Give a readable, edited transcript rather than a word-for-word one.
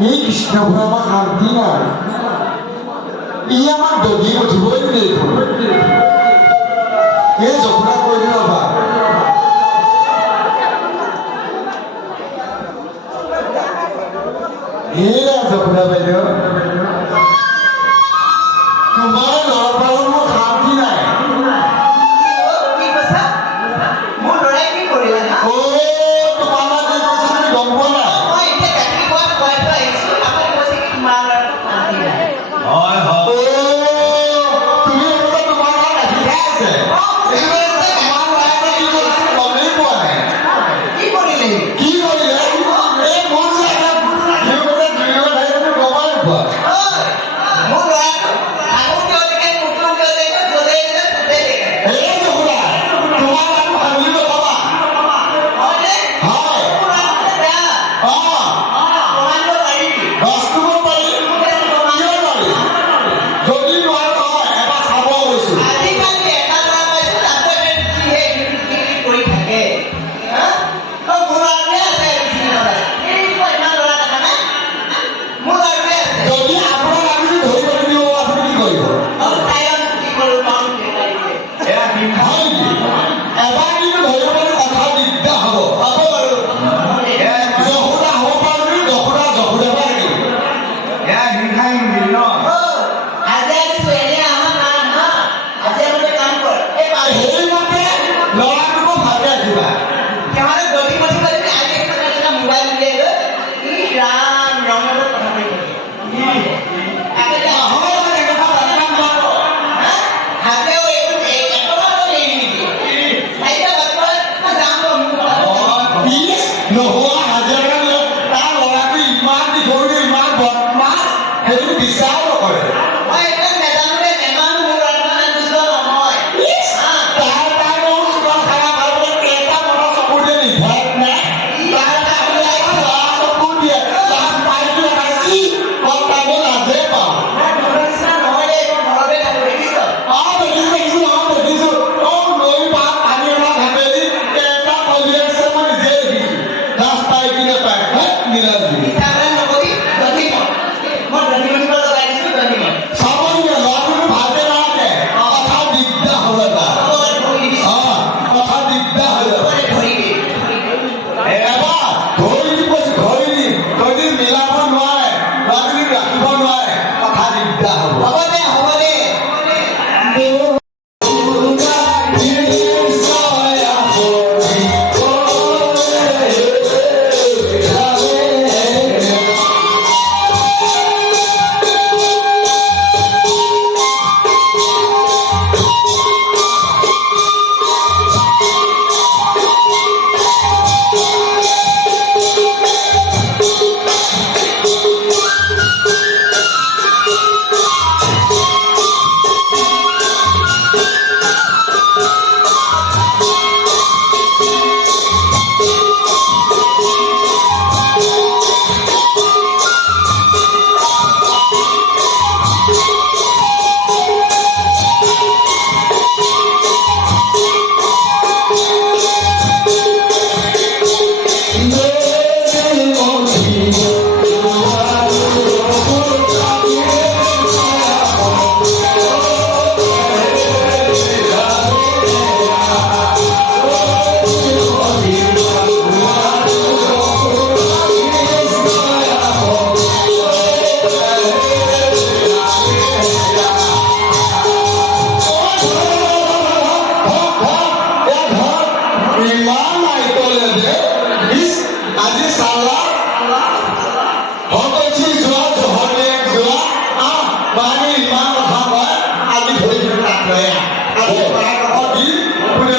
এই কৃষ্ণপুৰ আমাৰ শান্তি নাই ই আমাৰ দগি উঠিবই দেখুন এই জখনা কৰি ৰবা এই না জখনা বাইদেউ তোমাৰ ল'ৰাটোৰ মোৰ শান্তি নাই কি কৈছা মোৰ ল'ৰাই কি কৰিলে না অ তোমাৰ কি কৈছে তুমি গম পোৱা নাই মই এতিয়া ৰাতিপুৱা কৈ আহিছো আপুনি কৈছে কি তোমাৰ ল'ৰাটো শান্তি নাই হয় হয় তুমি এটা তোমাৰ লগত ৰাখি আছে তোমাৰ ল'ৰাটোৱে কি কৰিছে গমেই পোৱা নাই কি কৰিলে কি কৰিলে এই মোৰ যে এটা ভিডিঅ'তে ভিডিঅ' ধাইটো গমাই পোৱা মোৰ ল'ৰাটো আগতীয়াকৈ মুখ্যমন্ত্ৰীয়ে জলে এই জখনা তোমাৰ আৰু ভাবিব পাবা হয়নে হয় মোৰ ল'ৰাটো বেয়া প্ৰমাণিব পাৰিবি ৰাষ্ট্ৰপতি পাৰি কিয় পাৰি যদি নোৱাৰো নহয় এবাৰ চাব গৈছো আজিকালি এটা ল'ৰা পাইছো তাতে কৰি থাকে মোৰ ল'ৰাটোৱে আছে এই ইমান ল'ৰা দেখা নাই মোৰ ল'ৰাটোৱে আছে যদি আপোনাৰ আমি ধৰি ধৰি দিব আপুনি কি কৰিব কি কৰোঁ পাওঁ এয়া হিংসা হয় নেকি এবাৰ কিন্তু ধৰিবলৈ কথা দিগদাৰ হ'ব হ'ব বাৰু জখনা হ'ব পাৰে যদি জখনা জখনা পাই থাকিব এয়া হিংসা হিংসি ন আজি আহিছো এনে আমাৰ নাই হা আজি আমাকে কাম কৰ এই পাৰি সেইমতে ল'ৰাটোকো ভালকে ৰাখিবা সিহঁতে দলি মঠি কৰিবি আজি এটা মোবাইল উলিয়াই লৈ ই ৰাম ৰঙৰ কথা কৈ থাকে হয় মানে কথা ভালকে নোৱাৰো হাতেও একেবাৰে নেৰি নিদিয়ে চাৰিটা বাজত যাম পিছ নোহোৱা হাজিৰা লৈ তাৰ ল'ৰাটো ইমান দীঘল ইমান বদমাছ সেইটো বিচাৰ নকৰে মই একদম নেজানো দে নেমানো মোৰ ল'ৰাটো মানে দুষ্ট নহয় তাৰ চকুৰ খানা ভালকৈ কেইটা মনৰ চকু দিয়ে নিভাত নাই ল'ৰা চকু দিয়ে লাজ পাইছো নাছি মই তাকে লাজে পাওঁ নিচিনা নহয় দে মই ঘৰতে থাকো দেখিছ দেখিছো নৈ পাৰ পানী অনা ঘাটেদি কেইটা কলি আছে মই নিজে দেখিছো লাজ পাই কি নাপায় নিৰাজি হিচাপে নকবি দধিমত মই দধিমণিব লগাই দিছো দধিমত চাব দিয়ে ল'ৰাটোতো ভালকে নাৰাখে কথা দিগদাৰ হ'ব তাৰ কথা দিগদাৰ হৈ যাব ধৰিবি এবাৰ ধৰি দি কৈছো ধৰি দি যদি মিলাব নোৱাৰে ল'ৰাটোক ৰাখিব নোৱাৰে কথা দিগদাৰ হ'ব হ'ব দে হ'ব দে Hãy subscribe cho kênh Ghiền Mì Gõ để không bỏ lỡ Allah হতচি যোৱা জহতে যোৱা মানে ইমান কথা কয় আজি ধৰি তাক লৈ আহ আৰু পৰাই দি কোনে